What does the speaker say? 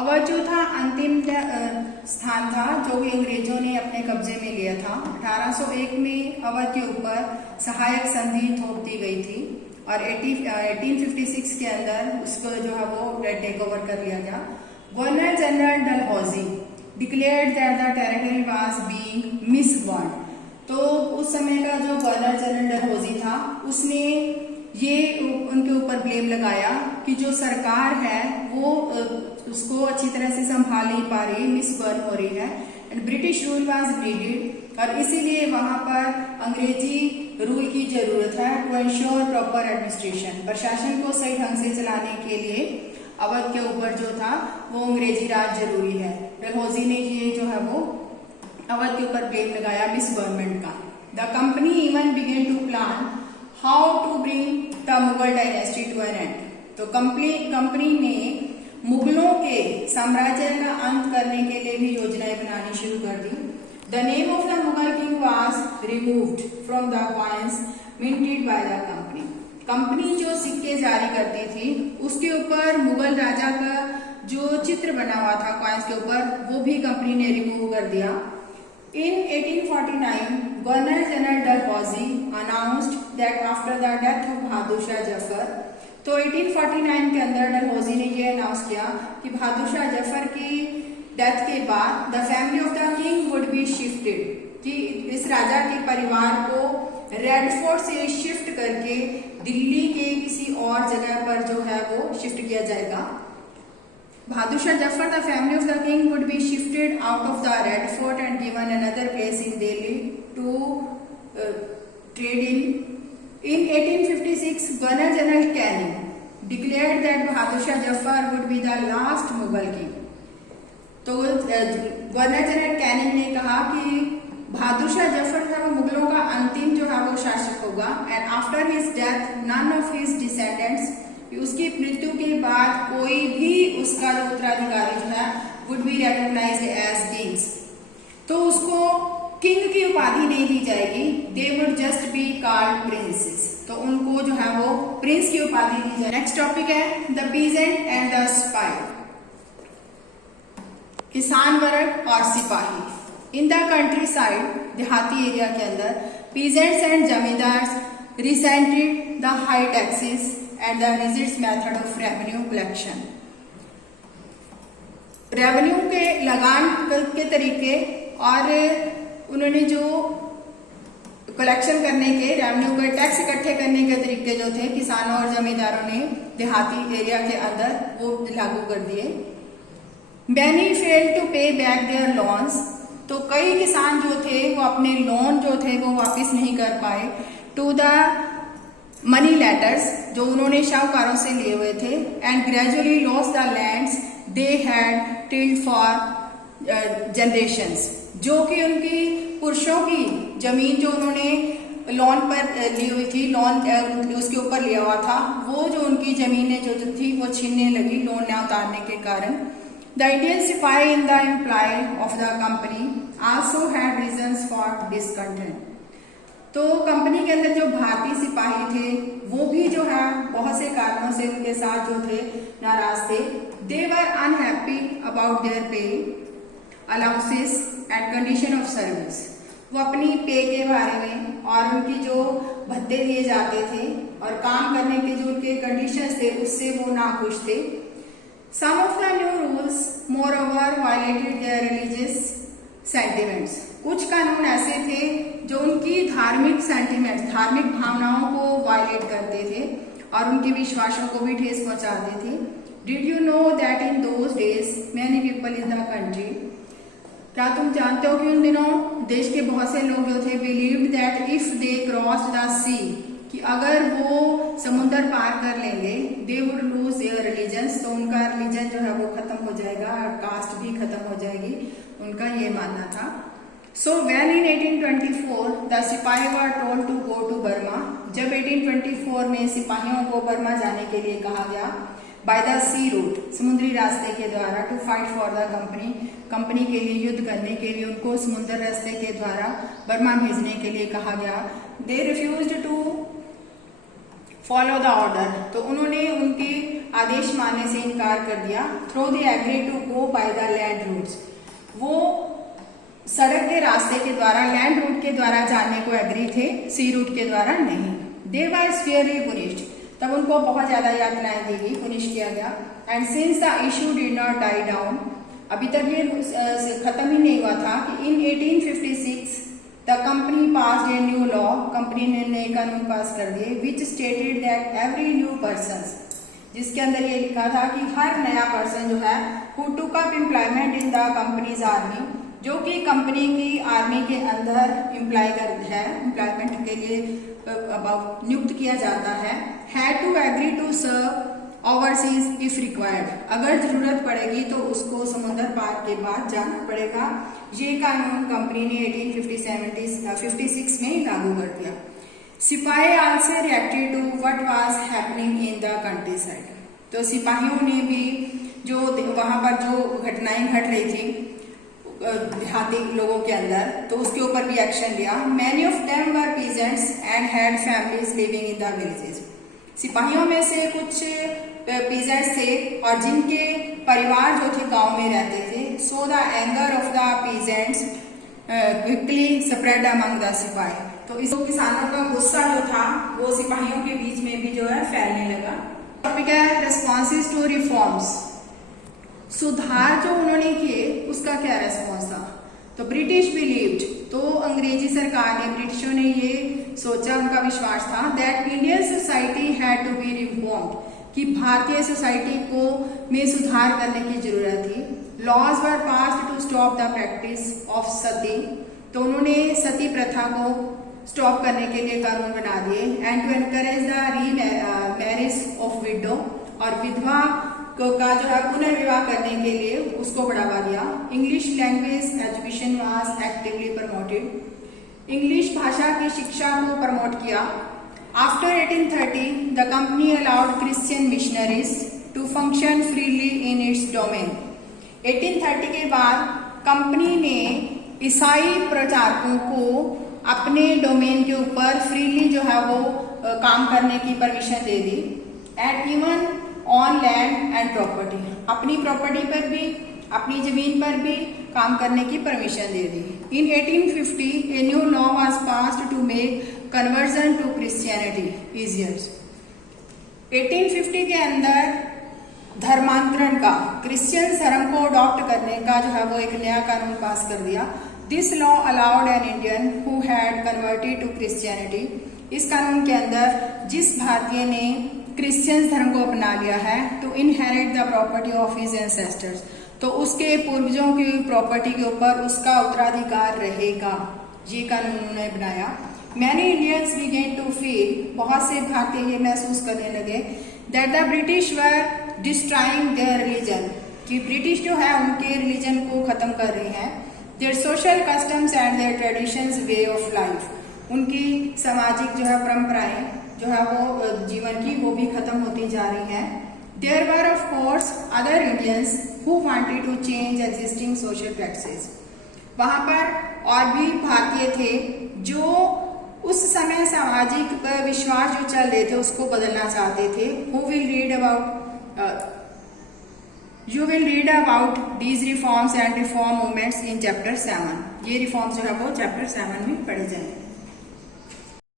अवध जो था अंतिम स्थान था जो कि अंग्रेजों ने अपने कब्जे में लिया था। 1801 में अवध के ऊपर सहायक संधि थोप दी गई थी और 1856 के अंदर उसको जो है वो टेक ओवर कर लिया गया। Governor general Dalhousie declared that the territory was being misgoverned. तो उस समय का जो गवर्नर जनरल डलहौजी था उसने ये उनके ऊपर ब्लेम लगाया कि जो सरकार है वो उसको अच्छी तरह से संभाल नहीं पा रही, मिसगवर्न हो रही है and British rule was needed, और इसीलिए वहां पर अंग्रेजी रूल की जरूरत है टू एंश्योर प्रॉपर एडमिनिस्ट्रेशन। प्रशासन को सही ढंग से चलाने के लिए अवध के ऊपर जो था वो अंग्रेजी राज जरूरी है। डलहौजी ने ये जो है वो अवध के ऊपर ब्लेम लगाया मिस गवर्नमेंट का। The company even began to plan how to bring the Mughal dynasty to an end. तो कंपनी ने मुगलों के साम्राज्य का अंत करने के लिए भी योजनाएं बनानी शुरू कर दी। The name of the Mughal king was removed from the coins minted by the company. Company जो सिक्के जारी करती थी उसके ऊपर मुगल राजा का जो चित्र बना हुआ था कॉइन्स के ऊपर, वो भी कंपनी ने रिमूव कर दिया। In 1849, Governor General Dalhousie announced that after the death of बहादुर शाह जफर, तो 1849 के अंदर डलहौजी ने ये अनाउंस किया कि बहादुर शाह जफर की डेथ के बाद the family of the king would be shifted, कि इस राजा के परिवार को रेड फोर्ट से शिफ्ट करके दिल्ली के किसी और जगह पर जो है वो शिफ्ट किया जाएगा। Bahadur Shah Zafar, the family of the king would be shifted out of the Red Fort and given another place in Delhi to trade in. In 1856, Governor General Canning declared that Bahadur Shah Jafar would be the last Mughal king. तो governor general Canning ने कहा कि बहादुर शाह जफर था वो मुगलों का अंतिम जो है वो शासक होगा and after his death none of his descendants, उसकी मृत्यु के बाद कोई भी उसका जो उत्तराधिकारी जो है would be recognized as kings. तो उसको किंग की उपाधि नहीं दी जाएगी, they would just be called princes. तो उनको जो है वो प्रिंस की उपाधि दी जाएगी। नेक्स्ट टॉपिक है the peasant and the spy, किसान वर्ग और सिपाही। इन द कंट्री साइड, देहाती एरिया के अंदर, peasants and zamindars resented the high taxes and the rigid method of revenue collection. Revenue के लगान के तरीके और उन्होंने जो कलेक्शन करने के, रेवेन्यू के टैक्स इकट्ठे करने के तरीके जो थे किसानों और जमींदारों ने देहाती एरिया के अंदर वो लागू कर दिए। Many failed to pay back their loans, तो कई किसान जो थे वो अपने लोन जो थे वो वापस नहीं कर पाए टू द मनी लेटर्स जो उन्होंने शाहूकारों से लिए हुए थे and gradually loss the lands they had tilde for generations, जो कि उनकी पुरुषों की जमीन जो उन्होंने लोन पर ली हुई थी, लोन उसके ऊपर लिया हुआ था, वो जो उनकी जमीनें जो थी वो छीनने लगी लोन न उतारने के कारण। The Indian sipahi in the employ of the company also had reasons for discontent. तो कंपनी के अंदर जो भारतीय सिपाही थे वो भी जो है बहुत से कारणों से उनके साथ जो थे नाराज थे। दे वर अनहैप्पी अबाउट देयर पे, allowances and condition of service. वो अपनी पे के बारे में और उनकी जो भत्ते दिए जाते थे और काम करने के जो उनके कंडीशंस थे उससे वो नाखुश थे। Some of the new rules moreover violated their religious sentiments. कुछ कानून ऐसे थे जो उनकी धार्मिक सेंटिमेंट्स, धार्मिक भावनाओं को वायलेट करते थे और उनके विश्वासों को भी ठेस पहुंचाते थे। Did you know that in those days many people in the country, क्या तुम जानते हो कि उन दिनों देश के बहुत से लोग जो थे believed that if they crossed the sea, कि अगर वो समुद्र पार कर लेंगे, they would lose their religions, तो उनका रिलीजन जो है वो खत्म हो जाएगा और कास्ट भी खत्म हो जाएगी, उनका ये मानना था। So when in 1824 the सिपाही were told to go to Burma, जब 1824 में सिपाहियों को बर्मा जाने के लिए कहा गया by the sea route, समुद्री रास्ते के द्वारा, to fight for the company, company के लिए युद्ध करने के लिए उनको समुद्र रास्ते के द्वारा बर्मा भेजने के लिए कहा गया, they refused to follow the order, तो उन्होंने उनकी आदेश मानने से इनकार कर दिया। Though they agree to go by the land routes, वो सड़क के रास्ते के द्वारा, लैंड रूट के द्वारा जाने को एग्री थे, सी रूट के द्वारा नहीं। दे वर सेवरली पुनिश्ड, तब उनको बहुत ज्यादा यातनाएं दी गई, पुनिश किया गया। And since the issue did not die down, अभी तक ये खत्म ही नहीं हुआ था कि in 1856 the company pass a new law, company ने नए कानून पास कर दिए, which stated that every new person, जिसके अंदर ये लिखा था कि हर नया पर्सन जो है who took up employment in the companies army, जो कि कंपनी की आर्मी के अंदर एम्प्लॉयमेंट के लिए नियुक्त किया जाता है, had to agree to serve overseas if required, अगर जरूरत पड़ेगी तो उसको समुद्र पार के बाद जाना पड़ेगा। ये कानून कंपनी ने 1856 में लागू कर दिया। Sipahi also reacted to what was happening in the country, तो सिपाहियों ने भी जो वहां पर जो घटनाएं घट रही थी देहाती लोगों के अंदर, तो उसके ऊपर भी एक्शन लिया। Many of them were peasants and had families living in the villages, सिपाहियों में से कुछ पीजेंट्स थे और जिनके परिवार जो थे गांव में रहते थे। So the anger of the peasants quickly spread among the सिपाही, तो इस किसानों का गुस्सा जो था वो सिपाहियों के बीच में भी जो है फैलने लगा। टॉपिक है रिस्पॉन्सेज टू रिफॉर्म्स, सुधार जो उन्होंने किए उसका क्या रेस्पॉन्स था। तो ब्रिटिश बिलीव्ड, तो अंग्रेजी सरकार ने, ब्रिटिशों ने ये सोचा, उनका विश्वास था that Indian society had to be reformed, कि भारतीय सोसाइटी को में सुधार करने की जरूरत थी। Laws were passed to stop the practice of sati, तो उन्होंने सती प्रथा को स्टॉप करने के लिए कानून बना दिए। एंड टू एनकरेज द री मैरिज ऑफ विडो, और विधवा का जो है पुनर्विवाह करने के लिए उसको बढ़ावा दिया। English language education was actively promoted, English भाषा की शिक्षा को प्रमोट किया। After 1830 the company allowed Christian missionaries to function freely in its domain, 1830 के बाद कंपनी ने ईसाई प्रचारकों को अपने डोमेन के ऊपर फ्रीली जो है वो काम करने की परमिशन दे दी। And even on land and property, अपनी प्रॉपर्टी पर भी, अपनी जमीन पर भी काम करने की परमिशन दे दी। In 1850 a new law was passed to make conversion to Christianity easier, 1850 के अंदर धर्मांतरण का, क्रिश्चियन धर्म को अडॉप्ट करने का जो है वो एक नया कानून पास कर दिया। This law allowed an Indian who had converted to Christianity, इस कानून के अंदर जिस भारतीय ने क्रिश्चियन धर्म को अपना लिया है to inherit the property of his ancestors, तो उसके पूर्वजों की प्रॉपर्टी के ऊपर उसका उत्तराधिकार रहेगा, ये कानून उन्होंने बनाया। Many Indians began to feel, बहुत से भारतीय ये महसूस करने लगे that the British were destroying their religion, कि ब्रिटिश जो है उनके रिलीजन को खत्म कर रही हैं। Their social customs and their traditions way of life, उनकी सामाजिक जो है परंपराएं जो है वो जीवन की वो भी खत्म होती जा रही हैं। There were of course other Indians who wanted to change existing social practices, वहां पर और भी भारतीय थे जो उस समय सामाजिक विश्वास जो चल रहे थे उसको बदलना चाहते थे। You will read about these reforms and reform movements in chapter 7, ये रिफॉर्म्स जो है वो चैप्टर 7 में पढ़े जाएंगे।